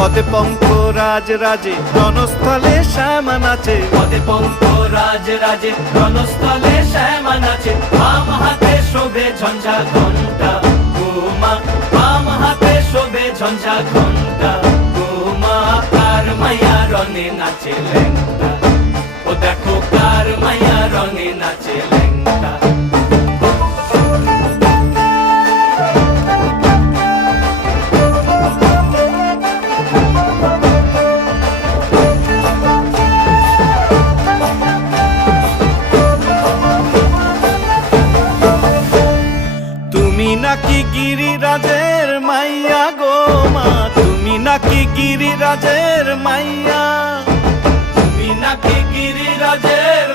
পদে পঙ্ক রাজ রাজে রণস্থলে শ্যামা নাচে, পদে পঙ্ক রাজ রাজে রণস্থলে শ্যামা নাচে। বাম হাতে শোভে ঝঞ্ঝা ঘণ্টা গোমা, বাম হাতে শোভে ঝঞ্ঝা ঘণ্টা গোমা। কার মাইয়া রণে নাচে ল্যাংটা, ও দেখো কার মাইয়া রণে নাচে ল্যাংটা। তুমি নাকি গিরিরাজের মাইয়া গো মা, তুমি নাকি গিরিরাজের মাইয়া, তুমি নাকি গিরিরাজের